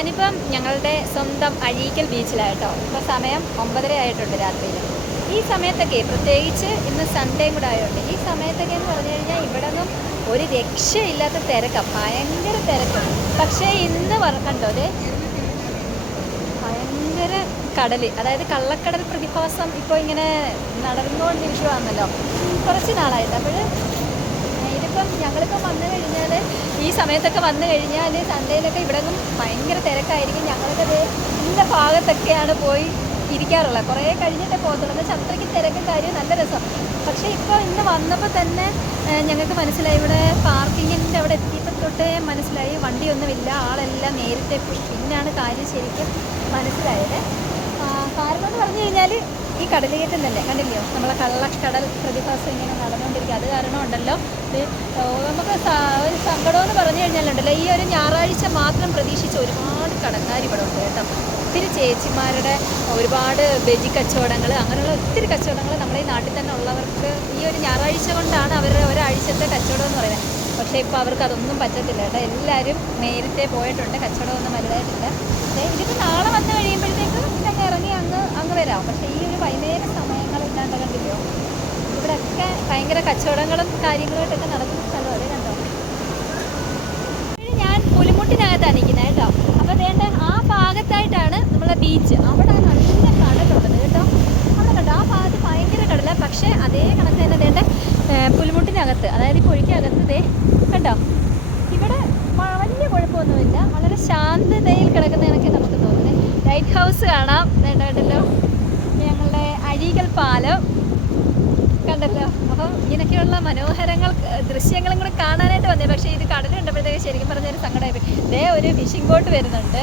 ഞാനിപ്പം ഞങ്ങളുടെ സ്വന്തം അഴീക്കൽ ബീച്ചിലായിട്ടോ. ഇപ്പോൾ സമയം 9:30 ആയിട്ടുണ്ട് രാത്രിയിൽ. ഈ സമയത്തൊക്കെ പ്രത്യേകിച്ച് ഇന്ന് സൺഡേയും കൂടെ ആയതുകൊണ്ട് ഈ സമയത്തൊക്കെ എന്ന് പറഞ്ഞു കഴിഞ്ഞാൽ ഇവിടെ നിന്നും ഒരു രക്ഷയില്ലാത്ത തിരക്കാണ്, ഭയങ്കര തിരക്ക്. പക്ഷേ ഇന്ന് കണ്ടോ അതെ ഭയങ്കര കടൽ, അതായത് കള്ളക്കടൽ പ്രതിഭാസം ഇപ്പോൾ ഇങ്ങനെ നടന്നുകൊണ്ടിരിക്കുകയാണല്ലോ കുറച്ച് നാളായിട്ട്. അപ്പോൾ ഇതിപ്പം ഞങ്ങളിപ്പം വന്നു കഴിഞ്ഞാൽ ഈ സമയത്തൊക്കെ വന്നു കഴിഞ്ഞാൽ സൺഡേയിലൊക്കെ ഇവിടെ ഭയങ്കര തിരക്കായിരിക്കും. ഞങ്ങൾക്ക് ഇന്ന ഭാഗത്തൊക്കെയാണ് പോയി ഇരിക്കാറുള്ളത്. കുറേ കഴിഞ്ഞിട്ടേ പോകത്തുള്ളൂ. എന്ന് വെച്ചാൽ അത്രയ്ക്ക് തിരക്കും കാര്യം നല്ല രസം. പക്ഷേ ഇപ്പോൾ ഇന്ന് വന്നപ്പോൾ തന്നെ ഞങ്ങൾക്ക് മനസ്സിലായി, ഇവിടെ പാർക്കിങ്ങിൻ്റെ അവിടെ എത്തിയപ്പോൾ തൊട്ടേ മനസ്സിലായി വണ്ടിയൊന്നുമില്ല, ആളെല്ലാം നേരത്തെ പിന്നാണ് കാര്യം ശരിക്കും മനസ്സിലായത്. കാരണം എന്ന് പറഞ്ഞു കഴിഞ്ഞാൽ ഈ കടലേറ്റം തന്നെ കണ്ടില്ലയോ, നമ്മളെ കള്ളക്കടൽ പ്രതിഭാസം ഇങ്ങനെ നടന്നുകൊണ്ടിരിക്കുക. അത് കാരണം ഉണ്ടല്ലോ നമുക്ക് ഒരു സങ്കടമെന്ന് പറഞ്ഞു കഴിഞ്ഞാലുണ്ടല്ലോ, ഈ ഒരു ഞായറാഴ്ച മാത്രം പ്രതീക്ഷിച്ച് ഒരുപാട് കടക്കാർ ഇവിടെ ഉണ്ട് കേട്ടോ. ഒത്തിരി ചേച്ചിമാരുടെ ഒരുപാട് ബജി കച്ചവടങ്ങൾ, അങ്ങനെയുള്ള ഒത്തിരി കച്ചവടങ്ങൾ നമ്മുടെ ഈ നാട്ടിൽ തന്നെ ഉള്ളവർക്ക് ഈ ഒരു ഞായറാഴ്ച കൊണ്ടാണ് അവരുടെ ഒരാഴ്ചത്തെ കച്ചവടം എന്ന് പറയുന്നത്. പക്ഷേ ഇപ്പോൾ അവർക്ക് അതൊന്നും പറ്റത്തില്ല കേട്ടോ. എല്ലാവരും നേരത്തെ പോയിട്ടുണ്ട്, കച്ചവടമൊന്നും വലുതായിട്ടില്ല. ഇതിപ്പോൾ നാളെ വന്നു കഴിയുമ്പോഴത്തേക്ക് ഇതൊക്കെ ഇറങ്ങി അങ്ങ് വരാം. പക്ഷേ ഈ ഒരു വൈകുന്നേര സമയങ്ങളില്ലാണ്ട് കണ്ടില്ലോ, ഇവിടെയൊക്കെ ഭയങ്കര കച്ചവടങ്ങളും കാര്യങ്ങളുമായിട്ടൊക്കെ നടക്കുന്ന സ്ഥലം. അത് കണ്ടോ, ഞാൻ പുലിമുട്ടിനകത്താണ് നിൽക്കുന്നത് കേട്ടോ. അപ്പോൾ വേണ്ട ആ ഭാഗത്തായിട്ടാണ് നമ്മളെ ബീച്ച്. അവിടെ നല്ല കടലുള്ളത് കേട്ടോ. അവിടെ കണ്ടോ ആ ഭാഗത്ത് ഭയങ്കര കടല. പക്ഷേ അതേ കണക്ക് തന്നെ വേണ്ട പുലിമുട്ടിനകത്ത്, അതായത് ഈ പുഴയ്ക്കകത്ത് ദേ കണ്ടോ, ഇവിടെ വലിയ കുഴപ്പമൊന്നുമില്ല, വളരെ ശാന്തതയിൽ കിടക്കുന്ന കണക്കെ നമുക്ക് തോന്നുന്നത്. ലൈറ്റ് ഹൗസ് കാണാം വേണ്ടല്ലോ, ഞങ്ങളുടെ അഴീക്കൽ പാലം കണ്ടല്ലോ. അപ്പം ഇങ്ങനെയൊക്കെയുള്ള മനോഹരങ്ങൾ ദൃശ്യങ്ങളും കൂടെ കാണാനായിട്ട് വന്നേ. പക്ഷേ ഇത് കടൽ കണ്ടപ്പോഴത്തേക്ക് ശരിക്കും പറഞ്ഞൊരു സങ്കടമായി. ദേ ഒരു ഫിഷിംഗ് ബോട്ട് വരുന്നുണ്ട്.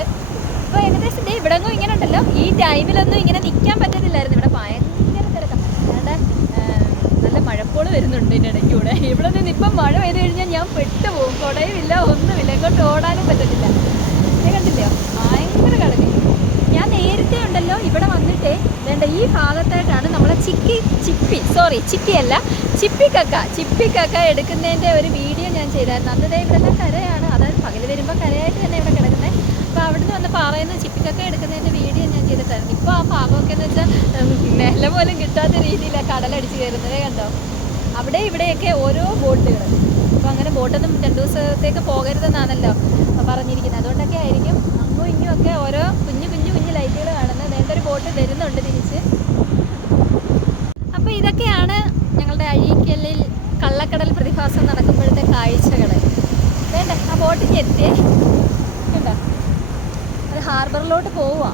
അപ്പോൾ ഏകദേശം ദേ ഇവിടെങ്ങും ഇങ്ങനെ ഉണ്ടല്ലോ, ഈ ടൈമിലൊന്നും ഇങ്ങനെ നിൽക്കാൻ പറ്റത്തില്ലായിരുന്നു. ഇവിടെ ഭയങ്കര തിരക്കാം. അതാണ്ട് നല്ല മഴക്കോള് വരുന്നുണ്ട് ഇതിൻ്റെ ഇടയ്ക്ക് കൂടെ. ഇവിടെ നിന്ന് ഇപ്പം മഴ പെയ്ത് കഴിഞ്ഞാൽ ഞാൻ പെട്ടുപോകും. കുടയുമില്ല, ഒന്നുമില്ല, ഇങ്ങോട്ട് ഓടാനും പറ്റത്തില്ല. കണ്ടില്ലയോ ഭയങ്കര കടൽ. ഞാൻ നേരത്തെ ഉണ്ടല്ലോ ഇവിടെ വന്നിട്ട് വേണ്ട ഈ ഭാഗത്തായിട്ടാണ് നമ്മളെ ചിപ്പിക്കക്ക എടുക്കുന്നതിൻ്റെ ഒരു വീഡിയോ ഞാൻ ചെയ്തായിരുന്നു. അന്നതേ ഇവിടെ കരയാണ്, അതായത് പകൽ വരുമ്പോൾ കരയായിട്ട് തന്നെ ഇവിടെ കിടക്കുന്നത്. അപ്പോൾ അവിടുന്ന് വന്ന് പറയുന്ന ചിപ്പിക്കക്ക എടുക്കുന്നതിൻ്റെ വീഡിയോ ഞാൻ ചെയ്തിട്ടായിരുന്നു. ഇപ്പോൾ ആ ഭാഗമൊക്കെ എന്ന് വെച്ചാൽ നില പോലും കിട്ടാത്ത രീതിയിലാണ് കടലടിച്ച് കയറുന്നത് കണ്ടോ. അവിടെ ഇവിടെയൊക്കെ ഓരോ ബോട്ടുകൾ. അപ്പോൾ അങ്ങനെ ബോട്ടൊന്നും 2 ദിവസത്തേക്ക് പോകരുതെന്നാണല്ലോ പറഞ്ഞിരിക്കുന്നത്. അതുകൊണ്ടൊക്കെ ആയിരിക്കും അങ്ങും ഇങ്ങും ഒക്കെ ഓരോ കുഞ്ഞു ലൈറ്റുകൾ കാണുന്നത്. നേരത്തെ ബോട്ട് വരുന്നുണ്ട് തിരിച്ച്. അപ്പോൾ ഇതൊക്കെയാണ് ഞങ്ങളുടെ അഴീക്കലിൽ കള്ളക്കടൽ പ്രതിഭാസം നടക്കുമ്പോഴത്തെ കാഴ്ചകൾ. വേണ്ട ആ ബോട്ടിന് എത്തിയേ കണ്ടോ, അത് ഹാർബറിലോട്ട് പോവുക.